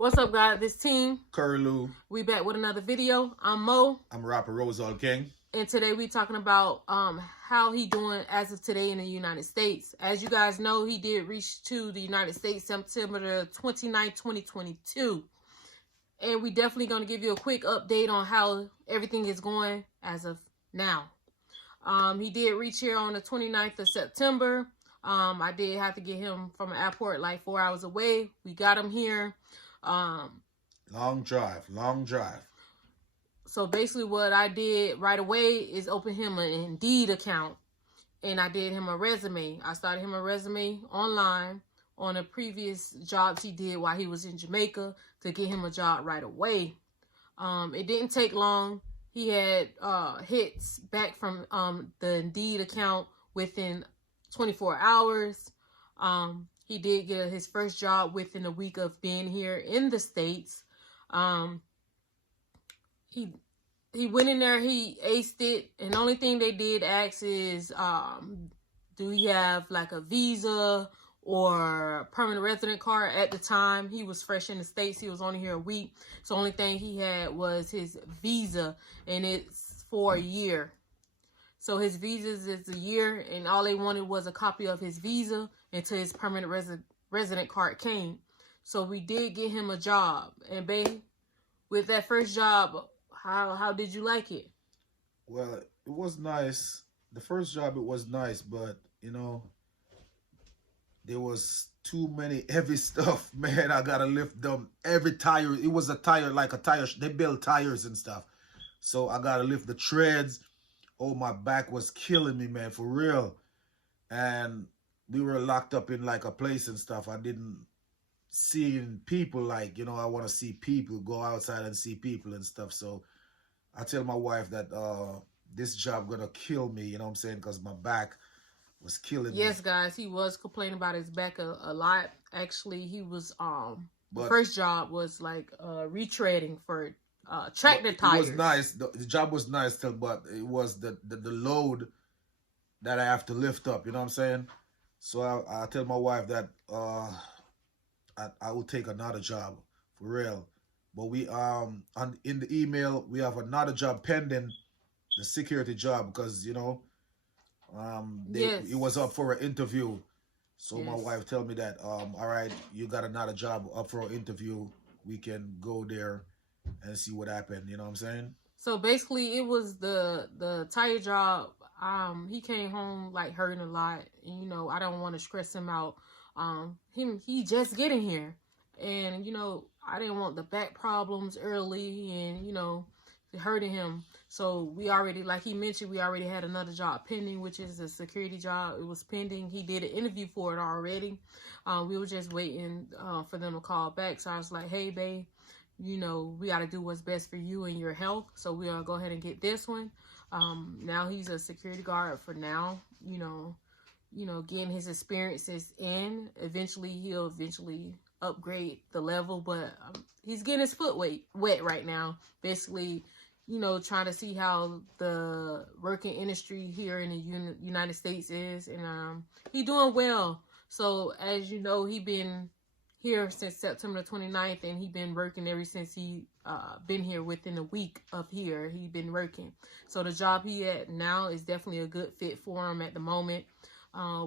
What's up, guys? This team. Curlew. We back with another video. I'm Mo. I'm rapper Rosal King. And today we talking about how he doing as of today in the United States. As you guys know, he did reach to the United States September the 29th, 2022. And we definitely going to give you a quick update on how everything is going as of now. He did reach here on the 29th of September. I did have to get him from an airport like 4 hours away. We got him here. Long drive. So basically what I did right away is open him an Indeed account, and I did him a resume. I started him a resume online on the previous jobs he did while he was in Jamaica to get him a job right away. It didn't take long. He had hits back from the Indeed account within 24 hours. He did get his first job within a week of being here in the States. He went in there, he aced it, and the only thing they did ask is, do he have like a visa or permanent resident card? At the time, he was fresh in the States. He was only here a week. So the only thing he had was his visa, and it's for a year. So his visas is a year, and all they wanted was a copy of his visa until his permanent resident card came. So we did get him a job. And babe, with that first job, how did you like it? Well, it was nice. The first job, it was nice, but you know, there was too many heavy stuff, man. I gotta lift them. Every tire, it was a tire, like a tire. They build tires and stuff. So I gotta lift the treads. Oh, my back was killing me, man, for real. And we were locked up in like a place and stuff. I didn't see people, like, you know, I want to see people, go outside and see people and stuff. So I tell my wife that this job gonna kill me, you know what I'm saying? Because my back was killing me. Yes, guys, he was complaining about his back a lot. Actually, he was, the first job was like retreading for tractor tires. It was nice. The job was nice still, but it was the load that I have to lift up. You know what I'm saying? So I tell my wife that I will take another job for real. But we in the email we have another job pending, the security job, because you know it was up for an interview. So my wife tell me that all right, you got another job up for an interview. We can go there and see what happened, you know what I'm saying? So basically it was the tire job. He came home like hurting a lot, and you know, I don't want to stress him out. He just getting here, and you know, I didn't want the back problems early, and you know, hurting him. So we already, like he mentioned, we already had another job pending, which is a security job. It was pending. He did an interview for it already. We were just waiting for them to call back. So I was like, hey babe, you know, we got to do what's best for you and your health. So we're going to go ahead and get this one. Now he's a security guard for now, you know, getting his experiences in. Eventually, he'll upgrade the level, but he's getting his foot wet right now. Basically, you know, trying to see how the working industry here in the United States is. And he doing well. So as you know, he been here since September 29th, and he been working ever since he been here. Within a week of here, he been working. So the job he at now is definitely a good fit for him at the moment.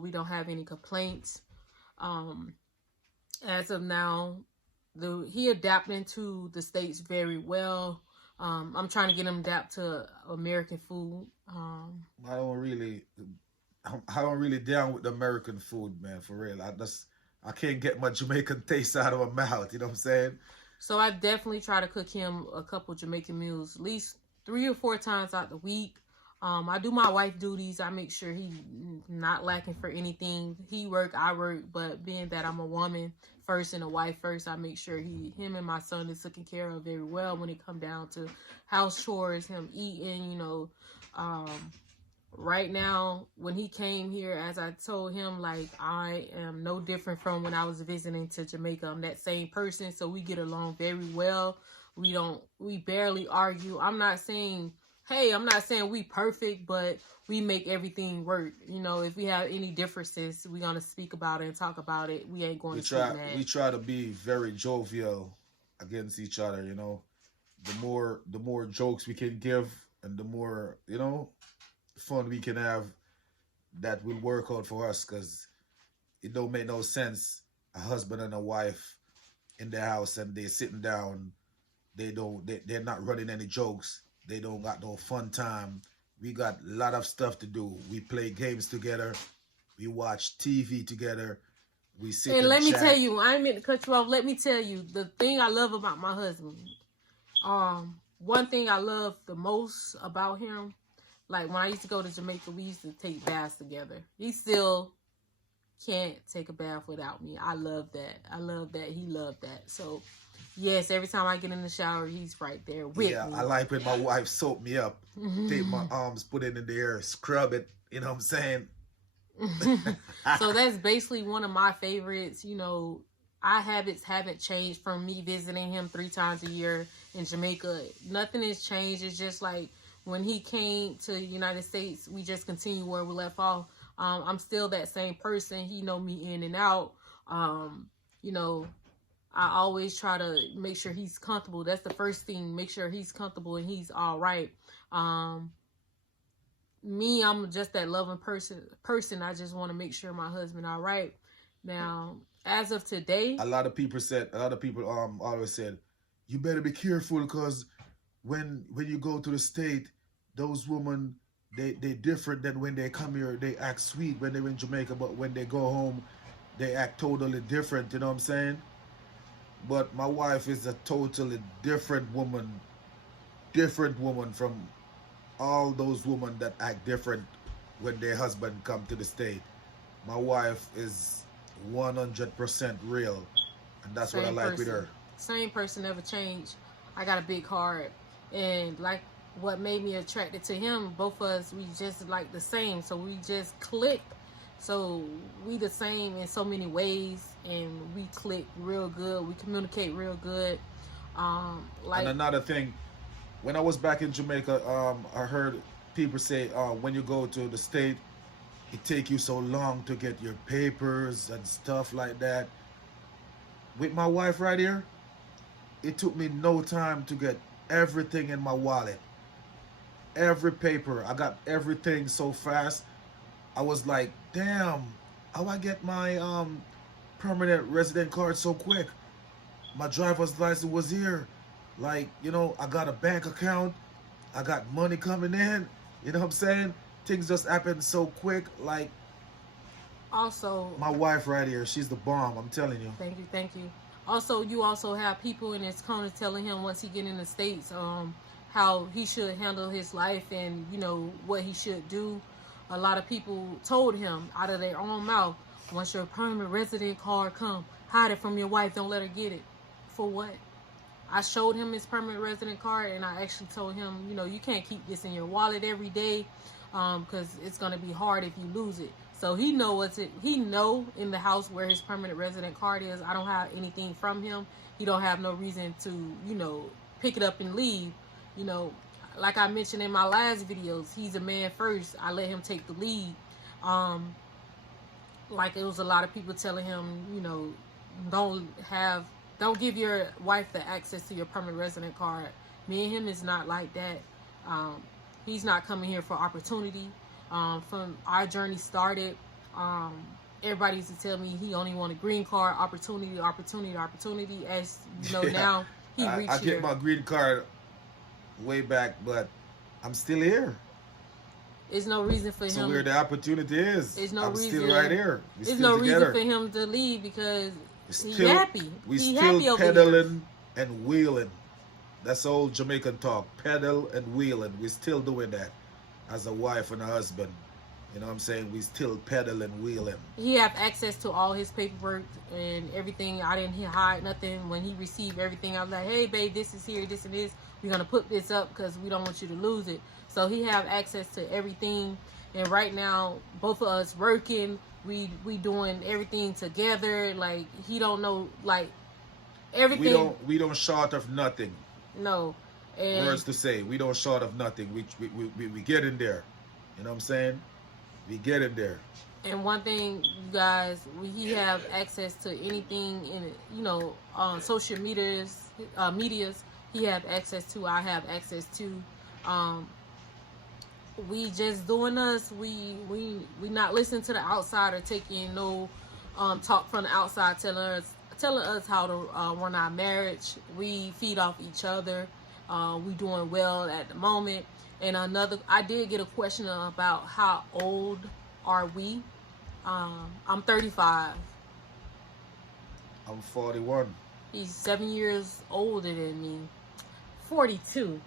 We don't have any complaints. As of now, he adapting to the States very well. I'm trying to get him adapt to American food. I don't really down with the American food, man, for real. I can't get my Jamaican taste out of my mouth, you know what I'm saying? So I definitely try to cook him a couple Jamaican meals, at least 3 or 4 times out the week. I do my wife duties. I make sure he's not lacking for anything. He work, I work, but being that I'm a woman first and a wife first, I make sure him and my son is taken care of very well when it come down to house chores, him eating, you know. Right now, when he came here, as I told him, like, I am no different from when I was visiting to Jamaica. I'm that same person, so we get along very well. We barely argue. I'm not saying we perfect, but we make everything work. You know, if we have any differences, we're going to speak about it and talk about it. We ain't going to get mad. We try to be very jovial against each other. You know, the more jokes we can give, and the more fun we can have, that will work out for us. Cause it don't make no sense a husband and a wife in their house and they sitting down. They're not running any jokes. They don't got no fun time. We got a lot of stuff to do. We play games together. We watch TV together. We sit and let me chat. tell you, I ain't meant to cut you off. Let me tell you the thing I love about my husband. One thing I love the most about him, like when I used to go to Jamaica, we used to take baths together. He still can't take a bath without me. I love that. I love that. He loved that. So, yes, every time I get in the shower, he's right there with me. Yeah, I like when my wife soap me up, take my arms, put it in the air, scrub it. You know what I'm saying? So that's basically one of my favorites. You know, our habits haven't changed from me visiting him 3 times a year in Jamaica. Nothing has changed. It's just like when he came to the United States, we just continue where we left off. I'm still that same person. He know me in and out. You know, I always try to make sure he's comfortable. That's the first thing. Make sure he's comfortable and he's all right. Me, I'm just that loving person. I just want to make sure my husband all right. Now, as of today, a lot of people always said, you better be careful, because when you go to the state, those women, they different than when they come here. They act sweet when they're in Jamaica, but when they go home, they act totally different. You know what I'm saying? But my wife is a totally different woman from all those women that act different when their husband come to the state. My wife is 100% real, and that's what I like with her. Same person, never changed. I got a big heart, and like what made me attracted to him, both of us, we just like the same, so we just click. So we the same in so many ways, and we click real good. We communicate real good. And another thing, when I was back in Jamaica, I heard people say, when you go to the state, it take you so long to get your papers and stuff like that. With my wife right here, it took me no time to get everything in my wallet. Every paper, I got everything so fast. I was like, damn, how I get my permanent resident card so quick? My driver's license was here. Like, I got a bank account. I got money coming in. You know what I'm saying? Things just happen so quick. Like, also, my wife right here, she's the bomb. I'm telling you. Thank you. Also, you also have people in his corner telling him once he get in the States, how he should handle his life and, what he should do. A lot of people told him out of their own mouth, once your permanent resident card come, hide it from your wife. Don't let her get it. For what? I showed him his permanent resident card, and I actually told him, you can't keep this in your wallet every day, because it's going to be hard if you lose it. So he know in the house where his permanent resident card is. I don't have anything from him. He don't have no reason to, pick it up and leave. Like I mentioned in my last videos, he's a man first. I let him take the lead. Like it was a lot of people telling him, don't give your wife the access to your permanent resident card. Me and him is not like that. He's not coming here for opportunity. From our journey started, everybody used to tell me he only wanted green card, opportunity. As you know, now he reached I get my green card way back, but I'm still here. There's no reason for him. So where the opportunity is, I'm still right here. There's no reason for him to leave because he's happy. He's still happy pedaling and wheeling. That's old Jamaican talk. Pedal and wheeling. We're still doing that as a wife and a husband. You know what I'm saying? We still pedal and wheeling. He have access to all his paperwork and everything. I didn't hide nothing. When he received everything, I was like, hey, babe, this is here, this and this. We're going to put this up because we don't want you to lose it. So he have access to everything. And right now, both of us working. We doing everything together. Like, he don't know, like, everything. We don't short of nothing. No. And words to say. We don't short of nothing. We get in there. You know what I'm saying? We get in there. And one thing, you guys, we have access to anything in, you know, social medias. He have access to. I have access to. Um, we just doing us. We not listening to the outside or taking no talk from the outside telling us how to run our marriage. We feed off each other. We doing well at the moment. And another, I did get a question about how old are we. I'm 35. I'm 41. He's 7 years older than me. 42.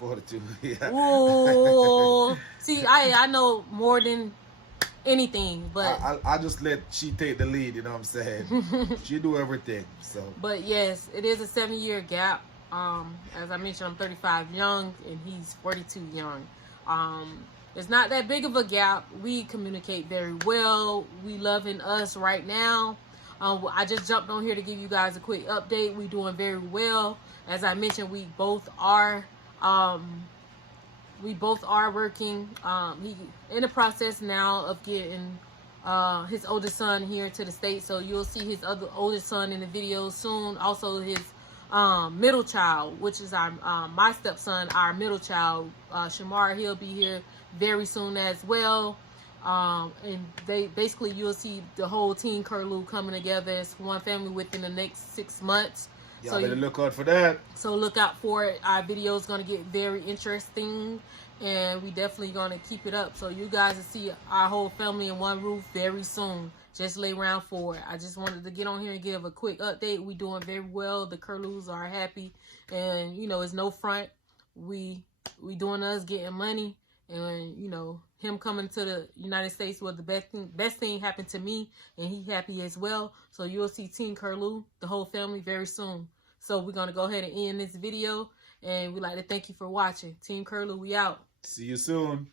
42. Yeah. Ooh. See, I know more than anything, but I just let she take the lead. You know what I'm saying? She do everything. So. But yes, it is a 7 year gap. As I mentioned, I'm 35 young, and he's 42 young. It's not that big of a gap. We communicate very well. We loving us right now. I just jumped on here to give you guys a quick update. We doing very well. As I mentioned, we both are working. He in the process now of getting his oldest son here to the States. So you'll see his other oldest son in the video soon. Also his middle child, which is our my stepson, our middle child, Shamar. He'll be here very soon as well. And they basically, you'll see the whole Team Curlew coming together as one family within the next 6 months. Y'all better look out for that. So look out for it. Our video is going to get very interesting, and we definitely going to keep it up. So you guys will see our whole family in one roof very soon. Just lay around for it. I just wanted to get on here and give a quick update. We doing very well. The Curlews are happy, and you know, it's no front. We doing us, getting money, and you know, him coming to the United States was the best thing happened to me, and he happy as well. So you'll see Team Curlew, the whole family, very soon. So we're gonna go ahead and end this video, and we'd like to thank you for watching. Team Curlew, we out. See you soon.